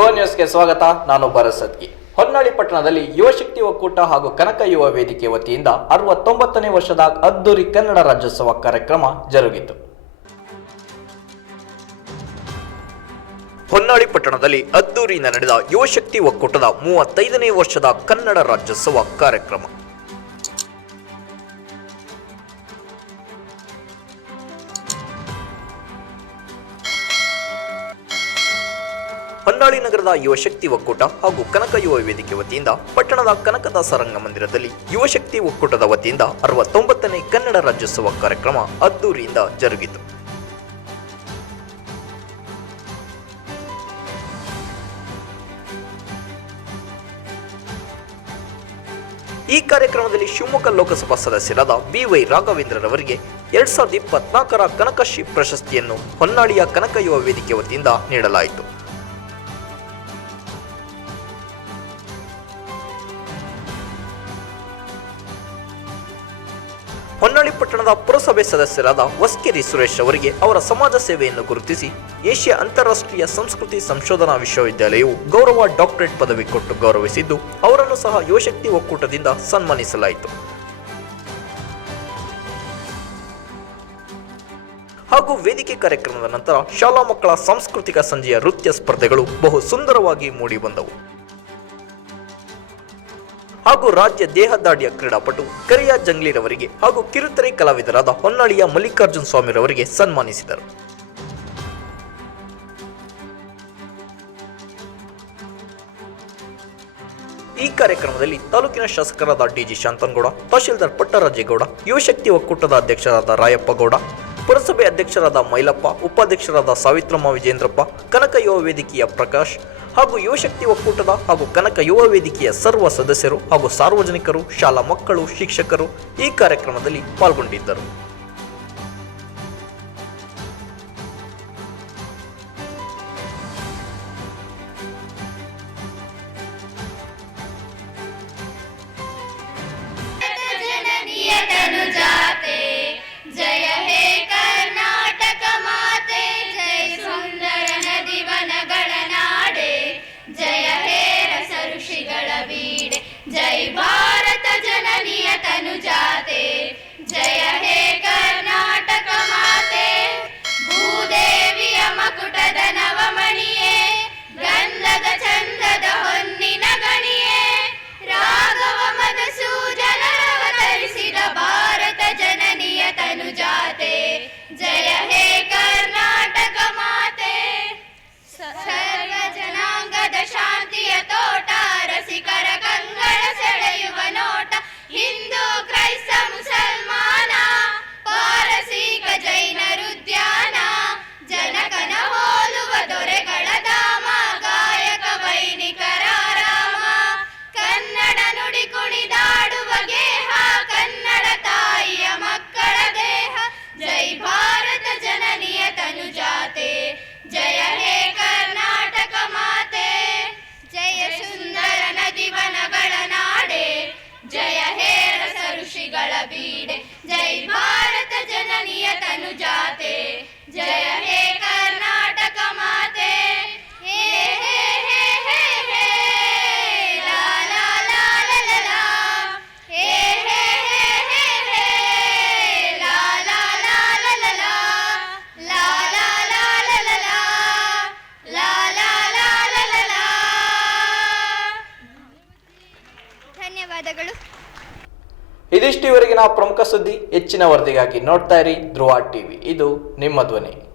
ಧ್ರುವ ನ್ಯೂಸ್ಗೆ ಸ್ವಾಗತ, ನಾನು ಭರತ್ ಸತ್ಗಿ ಹೊನ್ನಾಳಿ ಪಟ್ಟಣದಲ್ಲಿ ಯುವಶಕ್ತಿ ಒಕ್ಕೂಟ ಹಾಗೂ ಕನಕ ಯುವ ವೇದಿಕೆ ವತಿಯಿಂದ ಅರವತ್ತೊಂಬತ್ತನೇ ವರ್ಷದ ಅದ್ದೂರಿ ಕನ್ನಡ ರಾಜ್ಯೋತ್ಸವ ಕಾರ್ಯಕ್ರಮ ಜರುಗಿತು. ಹೊನ್ನಾಳಿ ಪಟ್ಟಣದಲ್ಲಿ ಅದ್ದೂರಿಯಿಂದ ನಡೆದ ಯುವಶಕ್ತಿ ಒಕ್ಕೂಟದ ಮೂವತ್ತೈದನೇ ವರ್ಷದ ಕನ್ನಡ ರಾಜ್ಯೋತ್ಸವ ಕಾರ್ಯಕ್ರಮ. ಹೊನ್ನಾಳಿ ನಗರದ ಯುವಶಕ್ತಿ ಒಕ್ಕೂಟ ಹಾಗೂ ಕನಕ ಯುವ ವೇದಿಕೆ ವತಿಯಿಂದ ಪಟ್ಟಣದ ಕನಕದಾಸ ರಂಗಮಂದಿರದಲ್ಲಿ ಯುವಶಕ್ತಿ ಒಕ್ಕೂಟದ ವತಿಯಿಂದ ಅರವತ್ತೊಂಬತ್ತನೇ ಕನ್ನಡ ರಾಜ್ಯೋತ್ಸವ ಕಾರ್ಯಕ್ರಮ ಅದ್ದೂರಿಯಿಂದ ಜರುಗಿತು. ಈ ಕಾರ್ಯಕ್ರಮದಲ್ಲಿ ಶಿವಮೊಗ್ಗ ಲೋಕಸಭಾ ಸದಸ್ಯರಾದ ಬಿವೈ ರಾಘವೇಂದ್ರರವರಿಗೆ ಎರಡ್ ಸಾವಿರದ ಇಪ್ಪತ್ನಾಲ್ಕರ ಕನಕಶ್ರೀ ಪ್ರಶಸ್ತಿಯನ್ನು ಹೊನ್ನಾಳಿಯ ಕನಕ ಯುವ ವೇದಿಕೆ ವತಿಯಿಂದ ನೀಡಲಾಯಿತು. ಹೊನ್ನಾಳಿ ಪಟ್ಟಣದ ಪುರಸಭೆ ಸದಸ್ಯರಾದ ವಸ್ಕೇರಿ ಸುರೇಶ್ ಅವರಿಗೆ ಅವರ ಸಮಾಜ ಸೇವೆಯನ್ನು ಗುರುತಿಸಿ ಏಷ್ಯಾ ಅಂತಾರಾಷ್ಟ್ರೀಯ ಸಂಸ್ಕೃತಿ ಸಂಶೋಧನಾ ವಿಶ್ವವಿದ್ಯಾಲಯವು ಗೌರವ ಡಾಕ್ಟರೇಟ್ ಪದವಿ ಕೊಟ್ಟು ಗೌರವಿಸಿದ್ದು, ಅವರನ್ನು ಸಹ ಯುವಶಕ್ತಿ ಒಕ್ಕೂಟದಿಂದ ಸನ್ಮಾನಿಸಲಾಯಿತು. ಹಾಗೂ ವೇದಿಕೆ ಕಾರ್ಯಕ್ರಮದ ನಂತರ ಶಾಲಾ ಮಕ್ಕಳ ಸಾಂಸ್ಕೃತಿಕ ಸಂಜೆಯ ನೃತ್ಯ ಸ್ಪರ್ಧೆಗಳು ಬಹು ಸುಂದರವಾಗಿ ಮೂಡಿಬಂದವು. ಹಾಗೂ ರಾಜ್ಯ ದೇಹದಾಡಿಯ ಕ್ರೀಡಾಪಟು ಕರಿಯ ಜಂಗ್ಲಿರವರಿಗೆ ಹಾಗೂ ಕಿರುತೆರೆ ಕಲಾವಿದರಾದ ಹೊನ್ನಾಳಿಯ ಮಲ್ಲಿಕಾರ್ಜುನ್ ಸ್ವಾಮಿರವರಿಗೆ ಸನ್ಮಾನಿಸಿದರು. ಈ ಕಾರ್ಯಕ್ರಮದಲ್ಲಿ ತಾಲೂಕಿನ ಶಾಸಕರಾದ ಡಿಜಿ ಶಾಂತನಗೌಡ, ತಹಶೀಲ್ದಾರ್ ಪಟ್ಟರಾಜೇಗೌಡ, ಯುವಶಕ್ತಿ ಒಕ್ಕೂಟದ ಅಧ್ಯಕ್ಷರಾದ ರಾಯಪ್ಪಗೌಡ ಪುರಸಭೆ ಅಧ್ಯಕ್ಷರಾದ ಮೈಲಪ್ಪ, ಉಪಾಧ್ಯಕ್ಷರಾದ ಸಾವಿತ್ರಮ್ಮ ವಿಜೇಂದ್ರಪ್ಪ, ಕನಕ ಯುವ ವೇದಿಕೆಯ ಪ್ರಕಾಶ್ ಹಾಗೂ ಯುವಶಕ್ತಿ ಒಕ್ಕೂಟದ ಹಾಗೂ ಕನಕ ಯುವ ವೇದಿಕೆಯ ಸರ್ವ ಸದಸ್ಯರು ಹಾಗೂ ಸಾರ್ವಜನಿಕರು, ಶಾಲಾ ಮಕ್ಕಳು, ಶಿಕ್ಷಕರು ಈ ಕಾರ್ಯಕ್ರಮದಲ್ಲಿ ಪಾಲ್ಗೊಂಡಿದ್ದರು. ಜನನಿಯ भारत जननीय तनुजाते। ಜನನಿಯ ತನು ಜಾತೆ ಜಯ ಹೇ ಕರ್ನಾಟಕ ಮಾತೆ ಹೇ ಹೇ ಲಾ ಲಾ. ಲಾ ಲಾ ಲಾ ಲಾ ಲಾ ಲಾ. ಲಾ ಲಾ ಲಾ ಲಾ ಲಾ ಲಾ. ಧನ್ಯವಾದಗಳು ಇದಿಷ್ಟು ಇವರೆಗಿನ ಪ್ರಮುಖ ಸುದ್ದಿ ಹೆಚ್ಚಿನ ವರದಿಗಾಗಿ ನೋಡ್ತಾ ಇರಿ ಧ್ರುವ ಟಿವಿ. ಇದು ನಿಮ್ಮ ಧ್ವನಿ.